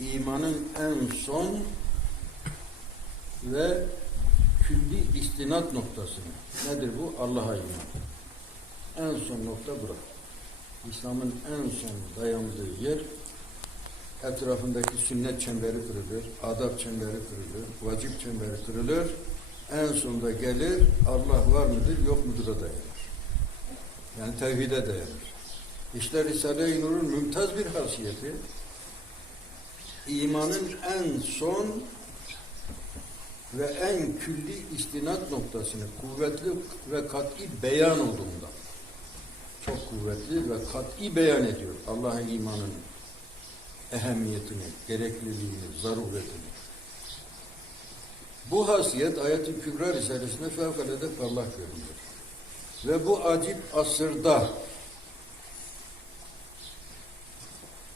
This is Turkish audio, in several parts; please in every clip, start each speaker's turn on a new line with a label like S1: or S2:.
S1: imanın en son ve külli istinat noktası. Nedir bu? Allah'a iman. En son nokta bura. İslam'ın en son dayandığı yer etrafındaki sünnet çemberi kırılır, adab çemberi kırılır, vacip çemberi kırılır. En sonunda gelir Allah var mıdır, yok mudur dayanır. Yani tevhide dayanır. İşte Risale-i Nur'un mümtaz bir hasiyeti imanın en son ve en külli istinat noktasını kuvvetli ve kat'i beyan olduğunda çok kuvvetli ve kat'i beyan ediyor Allah'ın imanın ehemmiyetini, gerekliliğini, zaruretini. Bu hasiyet Ayet-i Kübra Risalesi'nde fevkalade parlak görünüyor. Ve bu acip asırda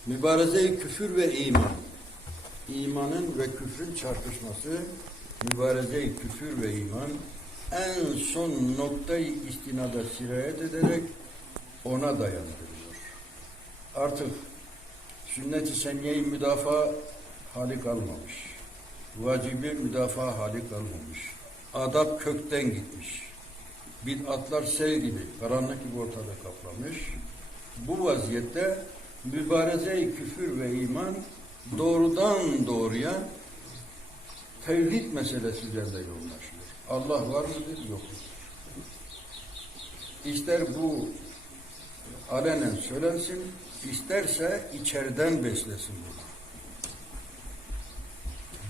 S1: mübareze-i küfür ve iman, imanın ve küfrün çarpışması, mübareze-i küfür ve iman en son noktayı istinada sirayet ederek ona dayandırıyor. Artık sünnet-i seniye-i müdafaa hali kalmamış. Vacibi müdafaa hali kalmamış. Adab kökten gitmiş. Bid'atlar sel gibi, karanlık gibi ortada kaplamış. Bu vaziyette mübareze-i küfür ve iman doğrudan doğruya tevhid meselesi üzerinde yoğunlaşıyor. Allah var mıdır? Yok? İster bu alenen söylensin, isterse içeriden beslesin bunu.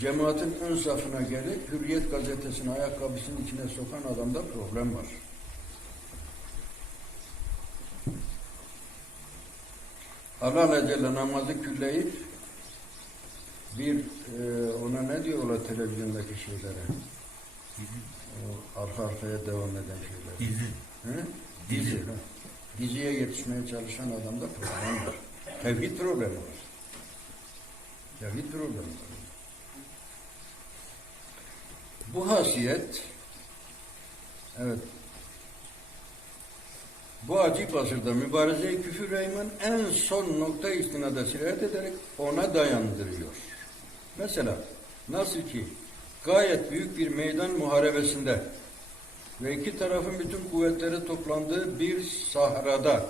S1: Cemaatin ön safına gelip Hürriyet gazetesini ayakkabısının içine sokan adamda problem var. Allah Celle namazı külleyip bir e, ona ne diyorlar televizyondaki şeylere? O arka arkaya devam eden şeyler.
S2: Dizi.
S1: Hı?
S2: Dizi.
S1: Dizi. ha. Diziye yetişmeye çalışan adamda problem var. Tevhid problemi var. Tevhid problemi var. Bu hasiyet evet bu acip asırda mübareze-i küfür ve iman en son nokta istinada sirayet ederek ona dayandırıyor. Mesela nasıl ki gayet büyük bir meydan muharebesinde ve iki tarafın bütün kuvvetleri toplandığı bir sahrada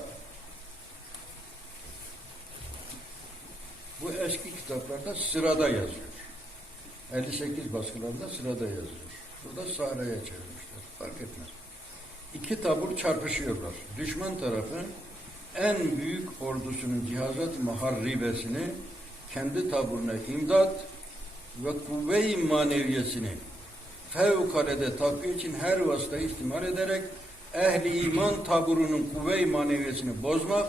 S1: bu eski kitaplarda sırada yazıyor. 58 baskılarında sırada yazıyor. Burada sahraya çevirmişler. Fark etmez. İki tabur çarpışıyorlar. Düşman tarafı en büyük ordusunun cihazat muharribesini kendi taburuna imdat ve kuvve-i maneviyesini fevkalade takviye için her vasıtayı ihtimal ederek ehli iman taburunun kuvve-i maneviyesini bozmak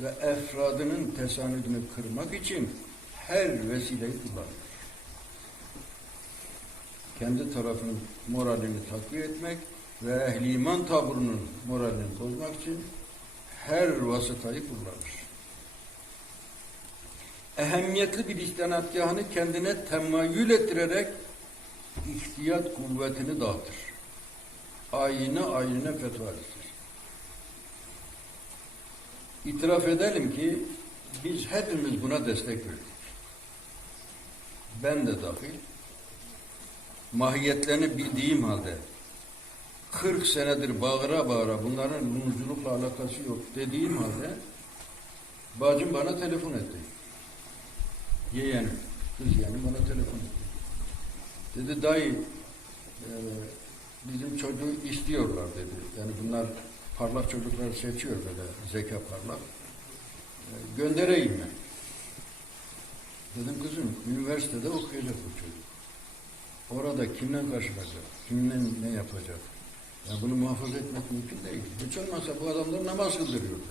S1: ve efradının tesanüdünü kırmak için her vesileyi kullanır. Kendi tarafının moralini takviye etmek ve ehli iman taburunun moralini bozmak için her vasıtayı kullanır. Ehemmiyetli bir istenatgahını kendine temayül ettirerek ihtiyat kuvvetini dağıtır. Ayine ayine fetva verir. İtiraf edelim ki biz hepimiz buna destek verdik. Ben de dahil. Mahiyetlerini bildiğim halde 40 senedir bağıra bağıra bunların muzculukla alakası yok dediğim halde bacım bana telefon etti. Yeğenim, kız yeğenim bana telefon etti. Dedi dayı e, bizim çocuğu istiyorlar dedi. Yani bunlar parlak çocukları seçiyor böyle zeka parlak. E, göndereyim mi? Dedim kızım üniversitede okuyacak bu çocuk. Orada kimle karşılaşacak? Kimle ne yapacak? Ya bunu muhafaza etmek mümkün değil. Hiç olmazsa bu adamlar namaz kıldırıyordu.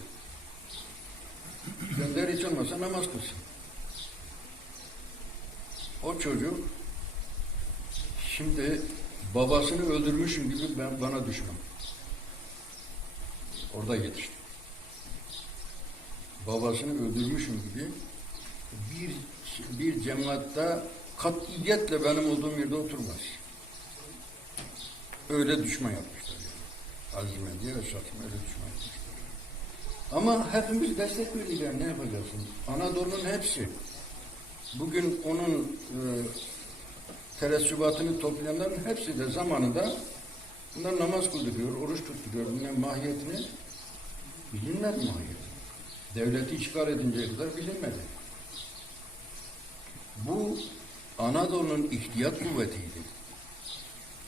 S1: Gönder hiç olmazsa namaz kılsın. O çocuk şimdi babasını öldürmüşüm gibi ben, bana düşman. Orada yetişti. Babasını öldürmüşüm gibi bir bir cemaatte katiyetle benim olduğum yerde oturmaz. Öyle düşman yapmışlar. Yani. Azimendiye ve Şatım öyle düşman yapmışlar. Ama hepimiz destek yani ne yapacaksınız? Anadolu'nun hepsi bugün onun e, terezzübatını toplayanların hepsi de zamanında bunlar namaz kıldırıyor, oruç tutturuyor. Bunların mahiyetini bilinmez mahiyeti. Devleti işgal edinceye kadar bilinmedi. Bu Anadolu'nun ihtiyat kuvvetiydi.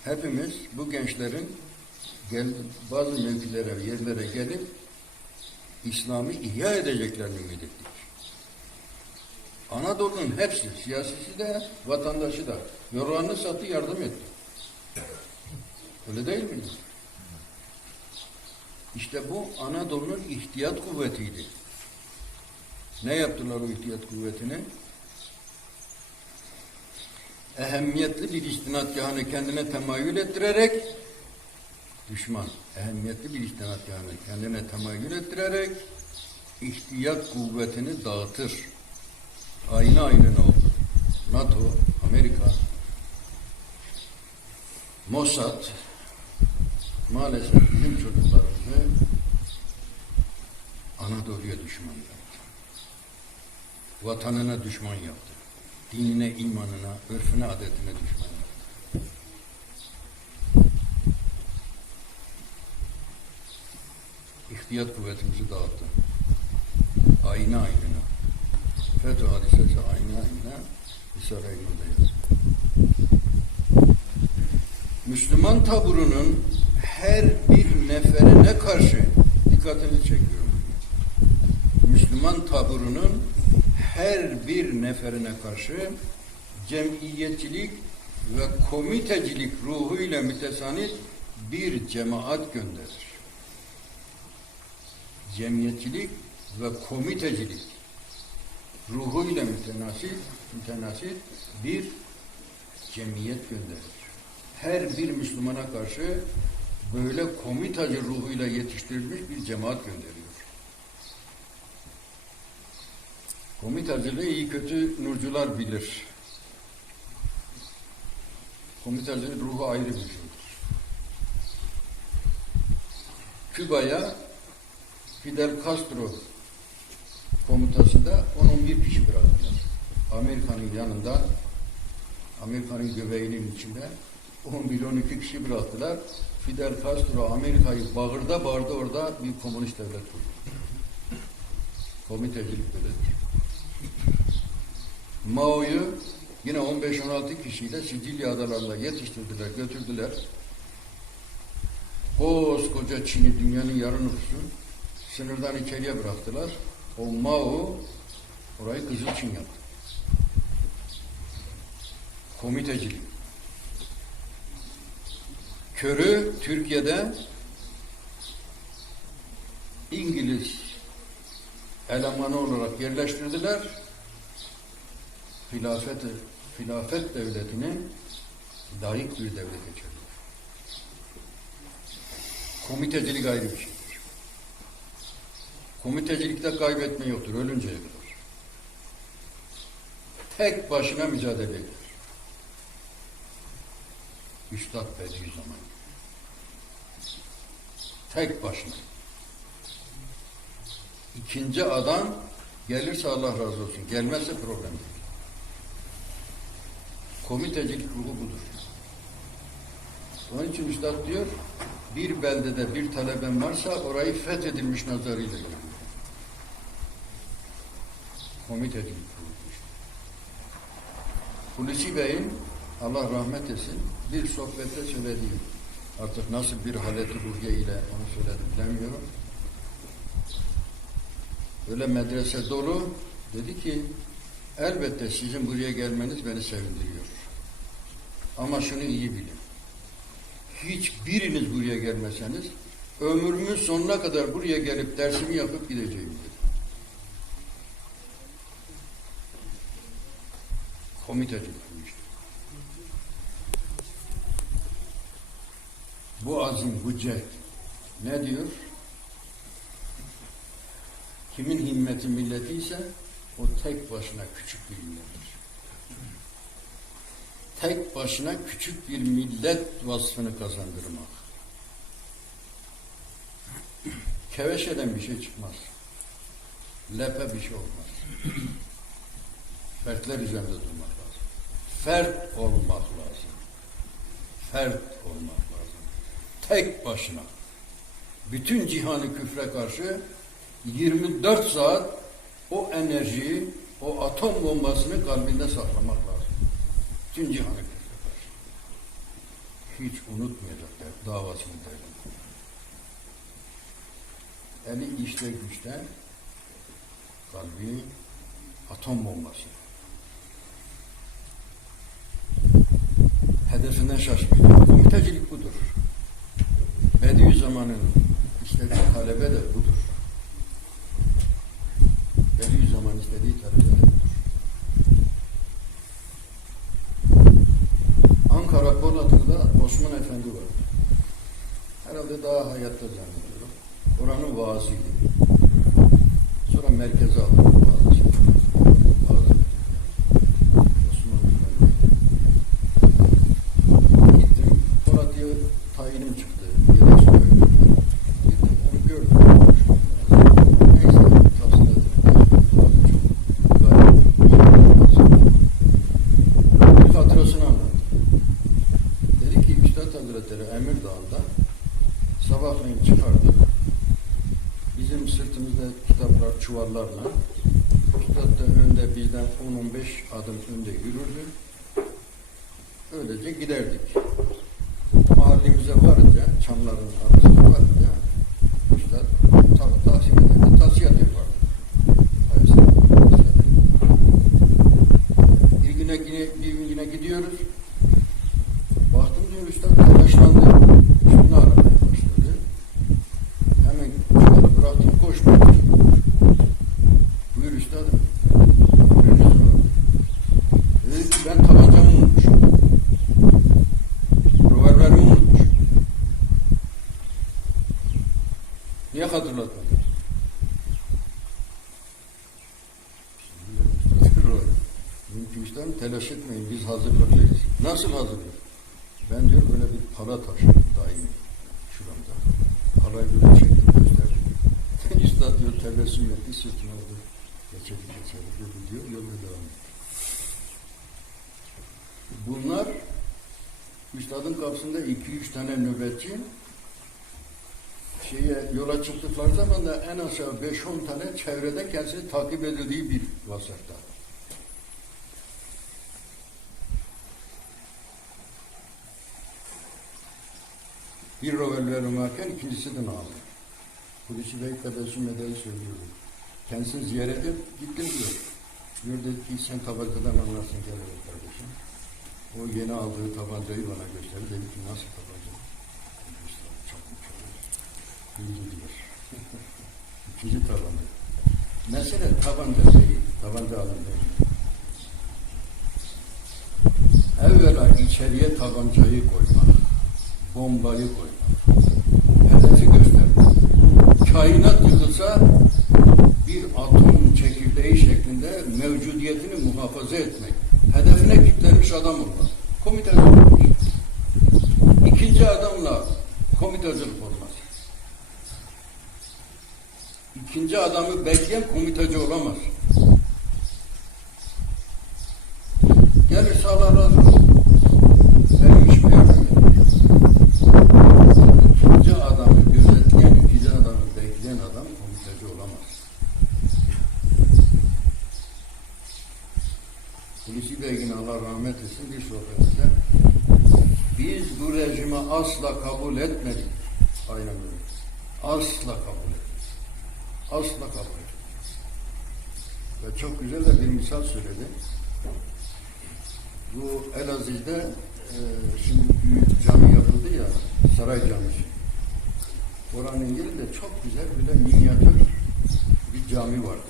S1: Hepimiz bu gençlerin gel, bazı mevkilere, yerlere gelip İslam'ı ihya edeceklerini ümit ettik. Anadolu'nun hepsi, siyasisi de, vatandaşı da yorganını sattı, yardım etti. Öyle değil miydi? İşte bu Anadolu'nun ihtiyat kuvvetiydi. Ne yaptılar o ihtiyat kuvvetini? Ehemmiyetli bir istinadgahını kendine temayül ettirerek düşman ehemmiyetli bir istinadgahını kendine temayül ettirerek ihtiyat kuvvetini dağıtır. Aynı aynına olur. NATO, Amerika, Mossad maalesef bizim çocuklarımızı Anadolu'ya düşman yaptı. Vatanına düşman yaptı. Dinine, imanına, örfüne, adetine düşman yaptı. İhtiyat kuvvetimizi dağıttı. Ayna aynına. FETÖ hadisesi ayna ayna yazıyor. Müslüman taburunun her bir neferine karşı dikkatini çekiyorum. Müslüman taburunun her bir neferine karşı cemiyetçilik ve komitecilik ruhuyla mütesanit bir cemaat gönderir. Cemiyetçilik ve komitecilik ruhuyla mütenasip, mütenasip bir cemiyet gönderir. Her bir Müslümana karşı böyle komitacı ruhuyla yetiştirilmiş bir cemaat gönderiyor. Komitacılığı iyi kötü nurcular bilir. Komitacılık ruhu ayrı bir şeydir. Küba'ya Fidel Castro komutasında 10-11 kişi bıraktılar. Amerika'nın yanında, Amerika'nın göbeğinin içinde 11-12 kişi bıraktılar. Fidel Castro Amerika'yı bağırda bağırdı orada bir komünist devlet kurdu. Komitecilik böyledir. Mao'yu yine 15-16 kişiyle Sicilya adalarında yetiştirdiler, götürdüler. Koskoca Çin'i, dünyanın yarı nüfusu sınırdan içeriye bıraktılar. O Mao orayı Kızıl Çin yaptı. Komitecilik. Körü Türkiye'de İngiliz elemanı olarak yerleştirdiler. Hilafet, hilafet devletini layık bir devlet geçirdiler. Komitecilik ayrı bir şeydir. Komitecilikte kaybetme yoktur ölünceye kadar. Tek başına mücadele eder. Üstad Bediüzzaman. Tek başına. İkinci adam gelirse Allah razı olsun. Gelmezse problem değil. Komitecilik ruhu budur. Onun için Üstad diyor, bir beldede bir talebem varsa orayı fethedilmiş nazarıyla görüyor. Hulusi Bey'in Allah rahmet etsin bir sohbette söylediği artık nasıl bir haleti ruhiye ile onu söyledi bilemiyorum. Öyle medrese dolu dedi ki elbette sizin buraya gelmeniz beni sevindiriyor. Ama şunu iyi bilin. Hiçbiriniz buraya gelmeseniz ömrümün sonuna kadar buraya gelip dersimi yapıp gideceğim dedi. Bu işte. Bu azim, bu cehd ne diyor? Kimin himmeti milleti ise o tek başına küçük bir millettir. Tek başına küçük bir millet vasfını kazandırmak. Keveşeden bir şey çıkmaz. Lepe bir şey olmaz. Fertler üzerinde durmak. Fert olmak lazım. Fert olmak lazım. Tek başına. Bütün cihanı küfre karşı 24 saat o enerjiyi, o atom bombasını kalbinde saklamak lazım. Bütün cihanı küfre karşı. Hiç unutmayacaklar davasını derdim. Eli işte güçten, kalbi atom bombası. Hedefinden şaşmıyor. Komitecilik budur. Bediüzzaman'ın istediği talebe de budur. Bediüzzaman istediği talebe de budur. Ankara Polatlı'da Osman Efendi var. Herhalde daha hayatta zannediyorum. Oranın vaazıydı. Geçelim geçelim yolu diyor yoluna devam etti. Bunlar Üstadın kapısında iki üç tane nöbetçi şeye yola çıktıkları zaman da en aşağı beş on tane çevreden kendisini takip edildiği bir vasıfta. Bir revolverim varken ikincisini aldı. Hulusi Bey tebessüm ederek söylüyordu. Kendisini ziyaret gittim diyor. Diyor dedi ki sen tabancadan anlarsın gel kardeşim. O yeni aldığı tabancayı bana gösterdi. Dedi ki nasıl tabanca? Gösterdi. Çok mükemmel. Bildi diyor. İkinci tabanca. Mesele tabanca değil. Tabanca alın değil. Evvela içeriye tabancayı koymak. Bombayı koymak. Hedefi göstermek. Kainat yıkılsa bir atom çekirdeği şeklinde mevcudiyetini muhafaza etmek. Hedefine kilitlenmiş adam olmaz. Komitacılık olmaz. İkinci adamla komitacılık olmaz. İkinci adamı bekleyen komitacı olamaz. Gelirse Allah razı olsun. Benim işime yardım ediyor. İkinci adamı gözetleyen, ikinci adamı bekleyen adam komitacı olamaz. Hulusi Bey'in Allah rahmet etsin bir sohbetinde biz bu rejimi asla kabul etmedik. Aynen öyle. Asla kabul etmedik. Asla kabul etmedik. Ve çok güzel de bir misal söyledi. Bu Elazığ'da e, şimdi büyük cami yapıldı ya, Saray Camisi. Oranın yerinde çok güzel bir de minyatür bir cami vardı.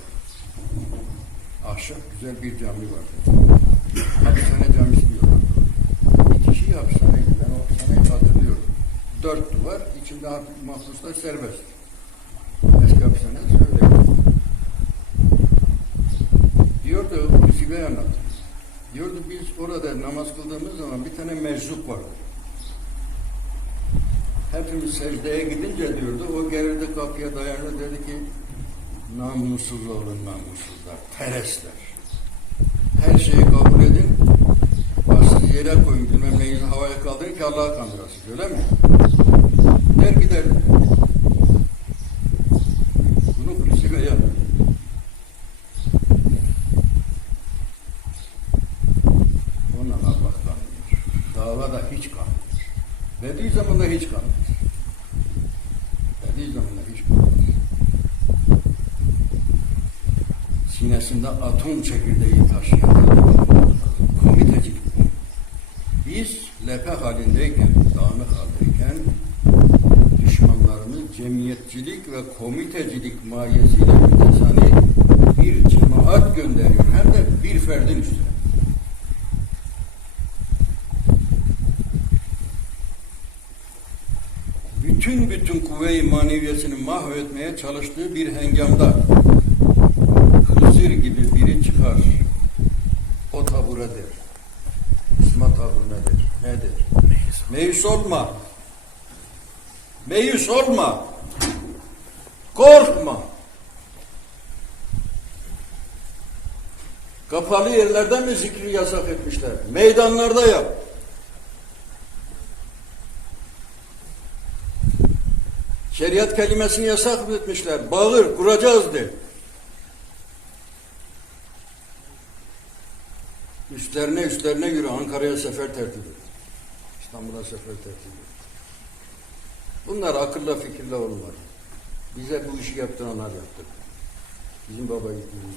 S1: Ahşap güzel bir cami vardı. Hapishane camisi diyorlar. Bitişi hapishaneydi. Ben o hapishaneyi hatırlıyorum. Dört duvar, içinde mahpuslar serbest. Eski hapishane öyleydi. Diyordu, Bey anlattı. Diyordu biz orada namaz kıldığımız zaman bir tane meczup vardı. Hepimiz secdeye gidince diyordu, o geride kapıya dayanır dedi ki, namussuz olun namussuzlar, teresler. her şeyi kabul edin. Bahtsız yere koyun bilmem neyi havaya kaldırın ki Allah'a kandırasınız öyle mi? Der gider. Bunu Hulusi Bey yapar. Ondan Allah kandırır. Dava da hiç kandırır. Bediüzzaman'da hiç kandırır. Bediüzzaman'da hiç kandırır. Sinesinde atom çekirdeği taşıyan komitecilik bu. Biz lepe halindeyken, dağınık haldeyken düşmanlarımız cemiyetçilik ve komitecilik mayesiyle mütesani bir cemaat gönderiyor. Hem de bir ferdin üstüne. Bütün bütün kuvve-i maneviyesini mahvetmeye çalıştığı bir hengamda Hızır gibi biri çıkar. O taburedir. İsma tabur nedir? Nedir? Meyus olma. Meyus olma. Korkma. Kapalı yerlerde mi zikri yasak etmişler? Meydanlarda yap. Şeriat kelimesini yasak etmişler. Bağır, kuracağız de. Üstlerine üstlerine yürü. Ankara'ya sefer tertip et. İstanbul'a sefer tertip et. Bunlar akılla fikirle olmadı. Bize bu işi yaptıranlar yaptı. Bizim baba gittiğimiz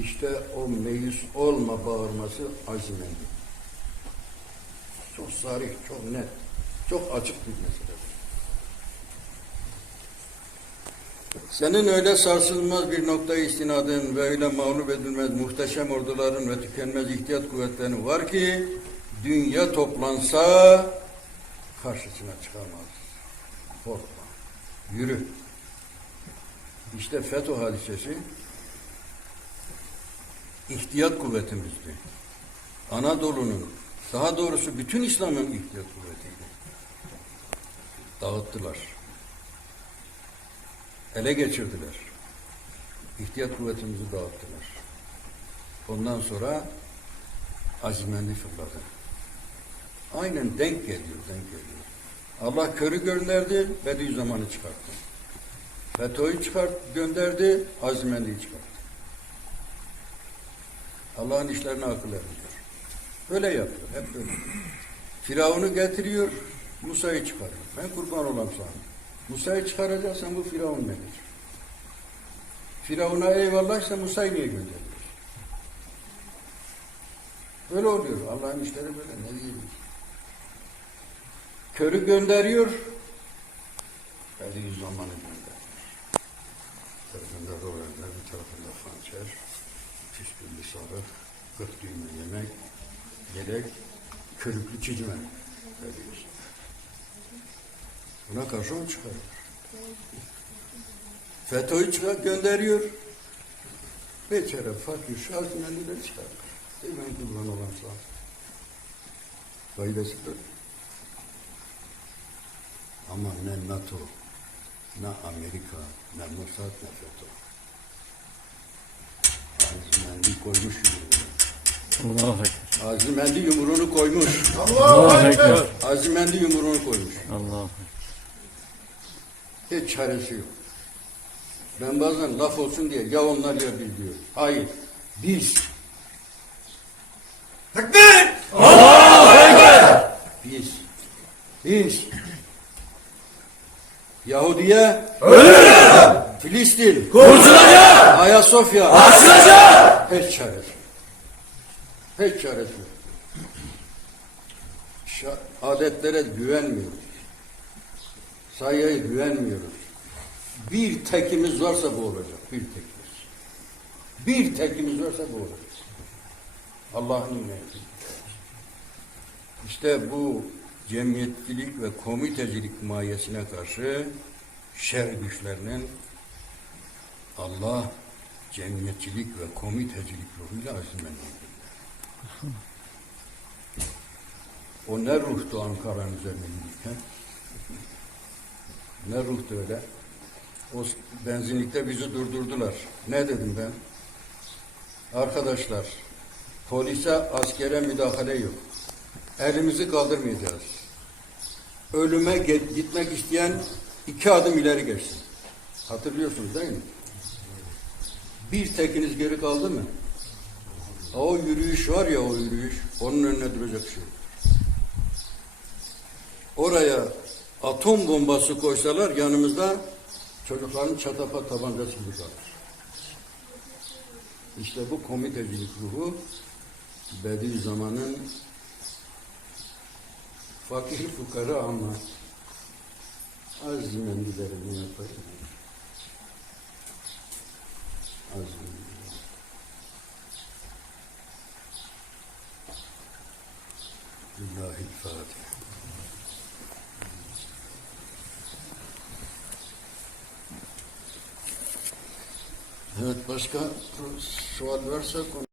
S1: İşte o meyus olma bağırması azimendi. Çok sarih, çok net, çok açık bir mesele. Senin öyle sarsılmaz bir noktaya istinadın ve öyle mağlup edilmez muhteşem orduların ve tükenmez ihtiyat kuvvetlerin var ki dünya toplansa karşısına çıkamaz. Korkma. Yürü. İşte FETÖ hadisesi ihtiyat kuvvetimizdi. Anadolu'nun, daha doğrusu bütün İslam'ın ihtiyat kuvvetiydi. Dağıttılar. Ele geçirdiler. İhtiyat kuvvetimizi dağıttılar. Ondan sonra azimenli fırladı. Aynen denk geliyor, denk geliyor. Allah körü gönderdi, Bediüzzaman'ı çıkarttı. FETÖ'yü çıkart, gönderdi, Azimenli'yi çıkarttı. Allah'ın işlerine akıl ermiyor. Böyle yapıyor, hep böyle. Firavun'u getiriyor, Musa'yı çıkarıyor. Ben kurban olam sana. Musa'yı çıkaracaksan bu Firavun nedir? Firavun'a eyvallah ise Musa'yı niye gönderiyor? Böyle oluyor. Allah'ın işleri böyle. Ne diyeyim? Körü gönderiyor, Bediüzzaman'ı gönderiyor. Bir tarafında roverler, bir tarafında hançer, püsküllü sarık, kırk düğme yemek, yelek, körüklü çizme veriyor. Buna karşı o çıkarıyor. FETÖ'yü çıkar, gönderiyor. Beçere, fakir, şahsimenlileri çıkarıyor. Hemen kurban olan sağ. Faydası da. Ama ne NATO, ne Amerika, ne Mossad, ne FETÖ. Azimendi koymuş yumruğunu.
S2: Allahu Ekber.
S1: Azimendi yumruğunu koymuş.
S2: Allahu Ekber.
S1: Azimendi yumruğunu koymuş.
S2: Allahu
S1: Hiç çaresi yok. Ben bazen laf olsun diye ya onlar ya biz diyor. Hayır. Biz. Tekbir! Biz. Biz. Yahudiye Filistin kurtulacak. Ayasofya açılacak. Hiç çaresi. Hiç çaresi. adetlere güvenmiyoruz. Sayıya güvenmiyoruz. Bir tekimiz varsa bu olacak. Bir tekimiz. Bir tekimiz varsa bu olacak. Allah'ın nimeti. İşte bu cemiyetçilik ve komitecilik mayesine karşı şer güçlerinin Allah cemiyetçilik ve komitecilik ruhuyla azimenlendirdi. O ne ruhtu Ankara'nın üzerine yürürken? Ne ruhtu öyle? O benzinlikte bizi durdurdular. Ne dedim ben? Arkadaşlar Polise, askere müdahale yok. Elimizi kaldırmayacağız. Ölüme gitmek isteyen iki adım ileri geçsin. Hatırlıyorsunuz değil mi? Bir tekiniz geri kaldı mı? O yürüyüş var ya o yürüyüş, onun önüne duracak şey. Oraya atom bombası koysalar yanımızda çocukların çatapa tabancası gibi kalır. İşte bu komitecilik ruhu Bediüzzaman'ın fakir fukara ama az mendilerini yapar. Az mendilerini. Lillahi'l-Fatiha. Evet başka sual varsa konu.